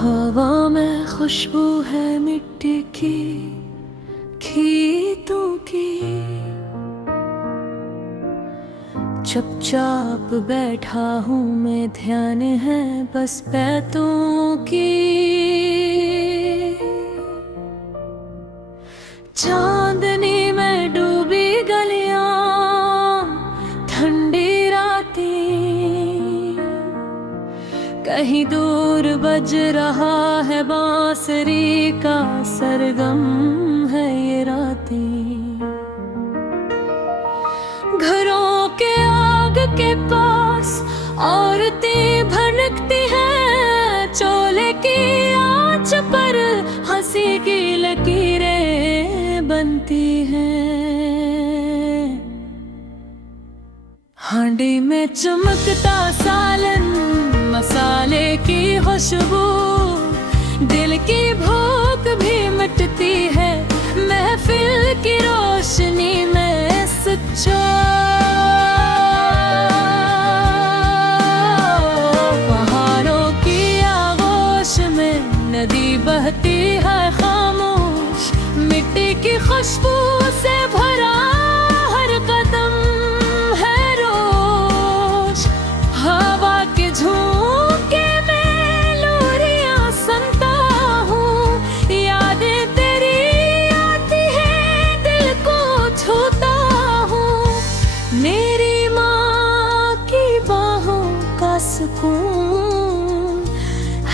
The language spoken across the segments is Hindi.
हवा में खुशबू है मिट्टी की, खेतों की। चुपचाप बैठा हूँ मैं, ध्यान है बस बैतों की। चांदनी में डूबी गलियां, ठंडी रातें, कहीं दूर बज रहा है बांसुरी का सरगम है ये रातें। घरों के आग के पास औरतें भड़कती हैं, चोले की आंच पर हंसी की लकीरें बनती हैं। हांडी में चमकता सालन, मसाले की खुशबू, दिल की भूख भी मिटती है महफिल की रोशनी में सच्चा। पहाड़ों की आगोश में नदी बहती है खामोश, मिट्टी की खुशबू से भरा हर कदम है रोज। हवा के झोंके में लोरियां सुनता हूँ, यादें तेरी आती है दिल को छूता हूँ। मेरी माँ की बाहों का सुकून,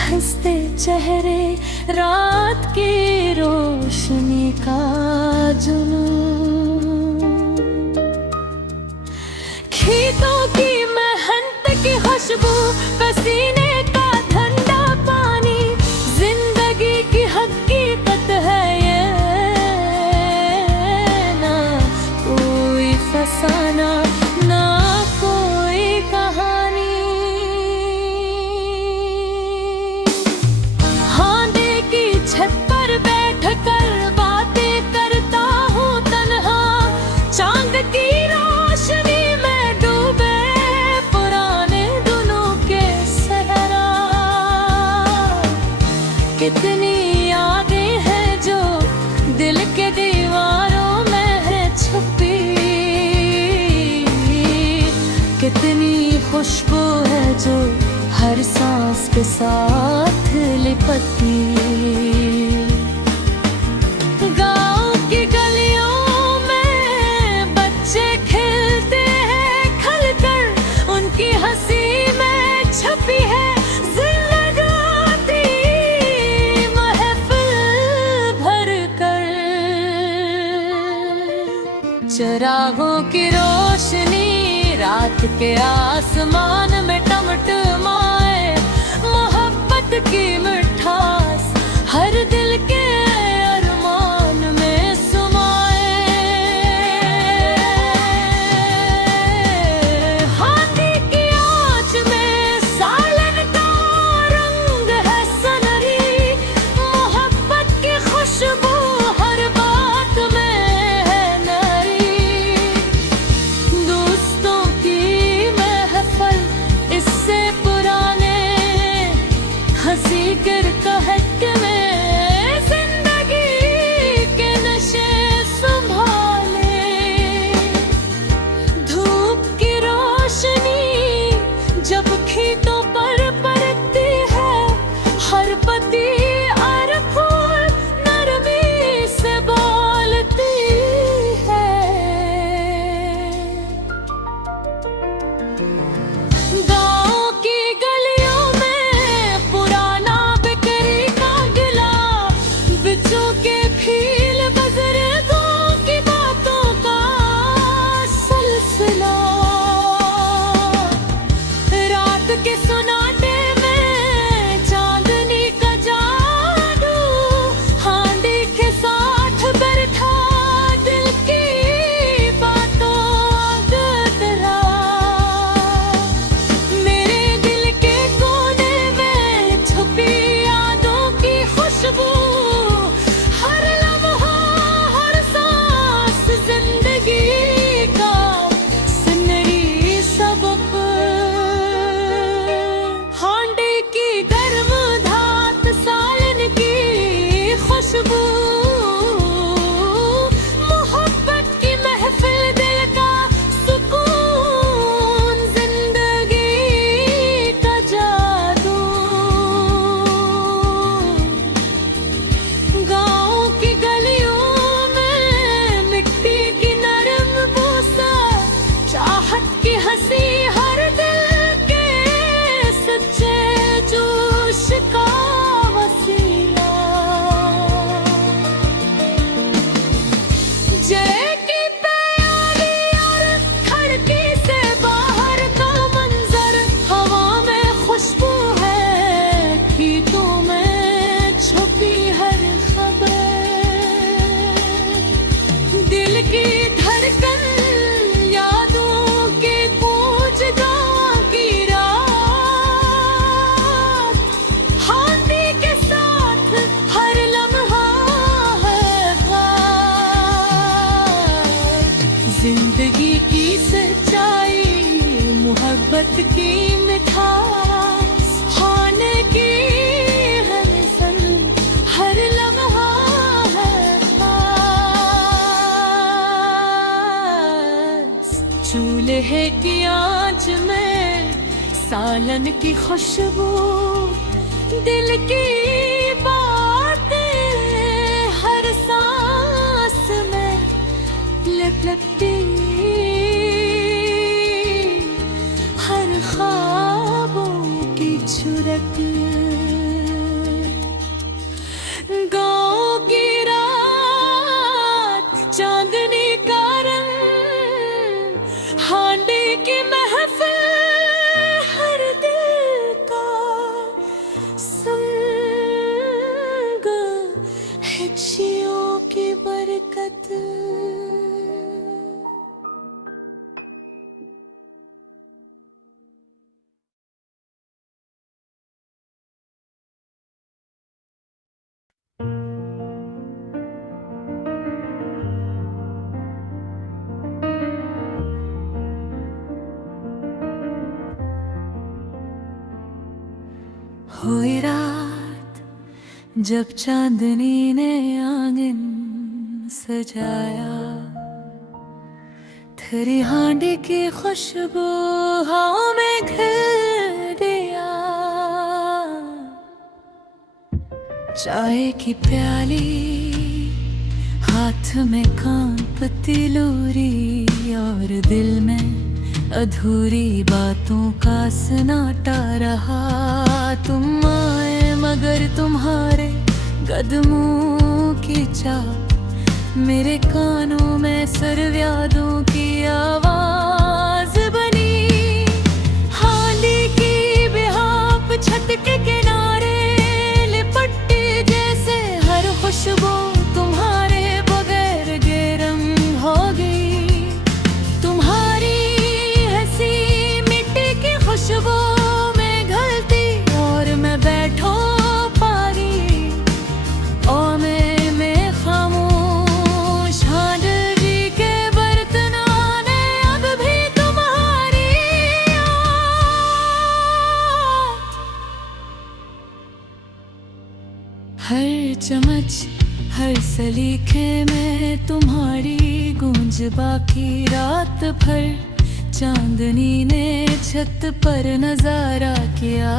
हंसते चेहरे, रात की रोशनी का जुनून। खेतों की मेहनत की खुशबू, पसीने का ठंडा पानी, जिंदगी की हकीकत है ये। ना कोई फसाना, ना कोई कहानी। हांडे की छत पर बैठकर बातें करता हूँ तन्हा, चांद की रोशनी में डूबे पुराने दिनों के सहरा। कितनी यादें हैं जो दिल के दीवारों में है छुपी, कितनी खुशबू है जो हर सांस के साथ लिपटी। गाँव की गलियों में बच्चे खेलते हैं खलकर, उनकी हंसी में छुपी है जिंदगानी महफिल भर कर। चिरागों की रोशनी रात के आसमान में टमटमाए, मोहब्बत की मिठास हर दिल के अरमान में समाए। हाथी की आंच में सालन का रंग है सनरी, मोहब्बत की खुशबू हर बात में है नरी। दोस्तों की महफिल इससे पुराने, हंसी कर कहक में खुशबू, मोहब्बत की महफिल, दिल का सुकून, जिंदगी का जादू। गाँव की गलियों में मिट्टी की नरम बूसा, चाहत की हंसी, हर दिल के सच्चे जोश का वसीला। जय की प्याली और खिड़की से बाहर का मंजर, हवा में खुशबू है, गीतों में छुपी हर खबर। दिल की धड़कन, यादों की गूंज, गाँव की रात, हाथी के साथ हर लम्हा है बात। जिंदगी की सच्चाई, मोहब्बत की मिठास, खाने की हर सन, हर लम्हा है खास। चूल्हे की आंच में सालन की खुशबू, दिल की बातें हर सांस में लिपटती, हर ख्वाबों की छुरक। गाँव की रात, चांदनी का रंग, हांडी की महफिल, हर दिल का संग, हिज्जियों की बरकत। हुई रात जब चांदनी ने आंगन सजाया, तेरी हांडी की खुशबू हवा में घिर दिया। चाय की प्याली हाथ में कांपती लोरी, और दिल में अधूरी बातों का सन्नाटा रहा। तुम आए मगर तुम्हारे कदमों की चाह, मेरे कानों में सर्व यादों की आवाज बनी। हांडी की बेहाप छत के किनारे लिपटती, जैसे हर खुशबू तुम्हारे बगैर गेरम हो गई। तुम्हारी हंसी मिट्टी की खुशबू में घुलती, और मैं बैठो पारी और मैं खामोश। हांडी के बर्तनों ने अब भी तुम्हारी याद। हर चम्मच, हर सलीखे में तुम्हारी गूंज, बाकी रात भर चांदनी ने छत पर नजारा किया।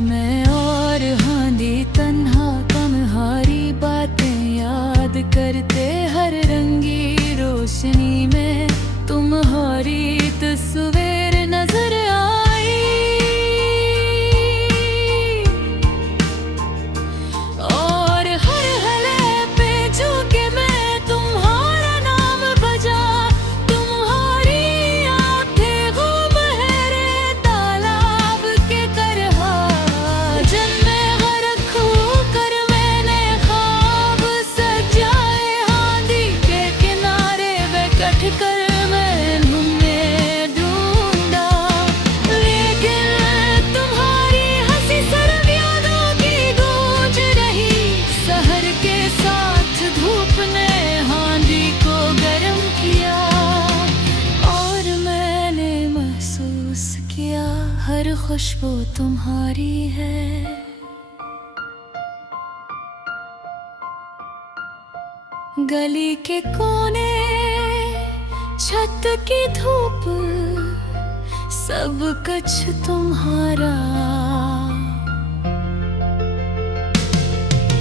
मैं और हांडी तन्हा तुम्हारी बातें याद करते, हर रंगी रोशनी में तुम्हारी तस्वीर नजर आई। और हर हले पे झुके मैं तुम्हारा नाम बजा। तुम्हारी आंखें गुमहरे तालाब के तरह, जब मैं गरक होकर मैंने ख्वाब सजाए। हांडी के किनारे बैठ कर मैं तुम्हें ढूंढा, लेकिन तुम्हारी हंसी सर्व यादों की गूंज रही। शहर के साथ धूप ने हांडी को गर्म किया, और मैंने महसूस किया हर खुशबू तुम्हारी है। गली के कोने, छत की धूप, सब कुछ तुम्हारा।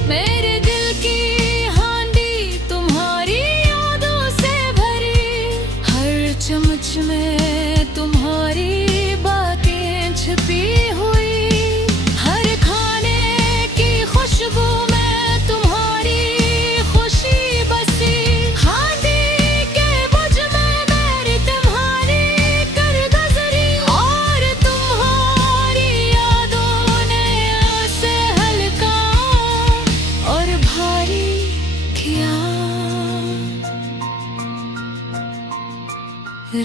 मेरे दिल की हांडी तुम्हारी यादों से भरी, हर चमच में तुम्हारी बातें छिपी हुई, हर खाने की खुशबू में तुम्हारी खुशी बसी। हांडी के बुझ में मेरी तुम्हारी कर गुजरी, और तुम्हारी यादों ने उसे हल्का और भारी किया।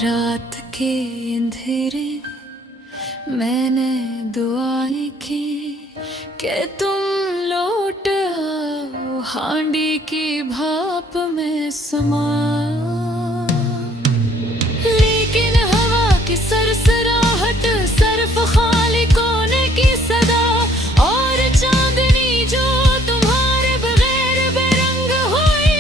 रात के अंधेरे मैंने दुआएं की कि तुम लौट आओ, हांडी की भाप में समा। लेकिन हवा की सरसराहट, सिर्फ खाली कोने की सदा, और चांदनी जो तुम्हारे बगैर बेरंग हुई।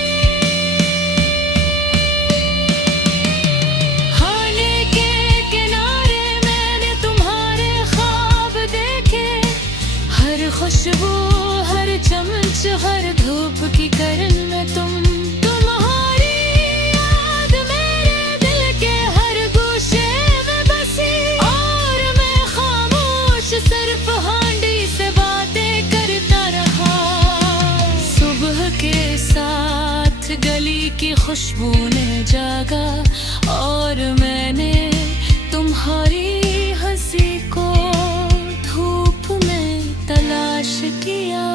खाने के किनारे मैंने तुम्हारे ख्वाब देखे, हर खुशबू, हर चमच, हर धूप की किरण में तुम्हारी याद मेरे दिल के हर गोशे में बसी। और मैं खामोश सिर्फ हांडी से बातें करता रहा। सुबह के साथ गली की खुशबू ने जागा, और मैंने तुम्हारी हंसी को धूप में तलाश किया।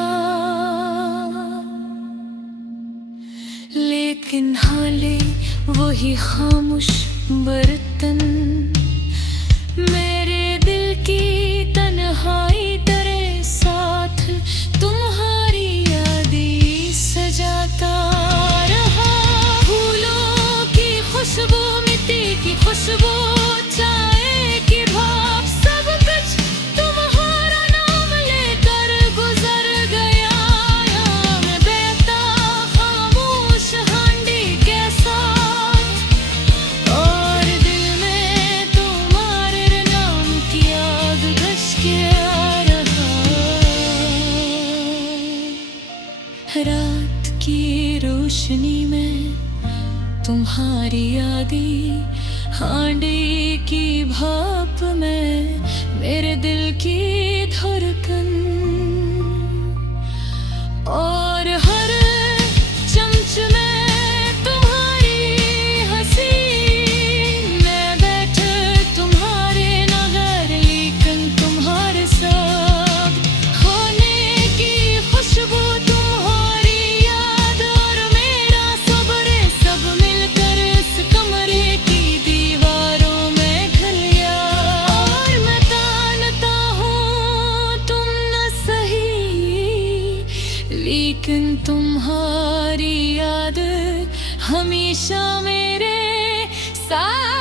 लेकिन हाले वही खामोश बर्तन मेरे दिल की तन्हाई तेरे साथ तुम्हारी यादें सजाता रहा। फूलों की खुशबू, मिट्टी की खुशबू, चाय की भाप, सब कुछ तुम्हारा नाम लेकर गुजर गया। मैं बैठा खामोश हांडी के साथ, और दिल में तुम्हारे नाम की आग धस के आ रहा। रात की रोशनी में तुम्हारी यादें, हांडी की भाप में मेरे दिल की धड़कन, और हर चमच में तुम्हारी हंसी। मैं बैठे तुम्हारे नगर, लेकिन तुम्हारे सब होने की खुशबू, तुम्हारी याद और मेरा सब्र, सब मिलकर इस कमरे की दीवारों में ढल गया। और मैं जानता हूँ तुम न सही, लेकिन तुम्हारी याद हमेशा मेरे साथ।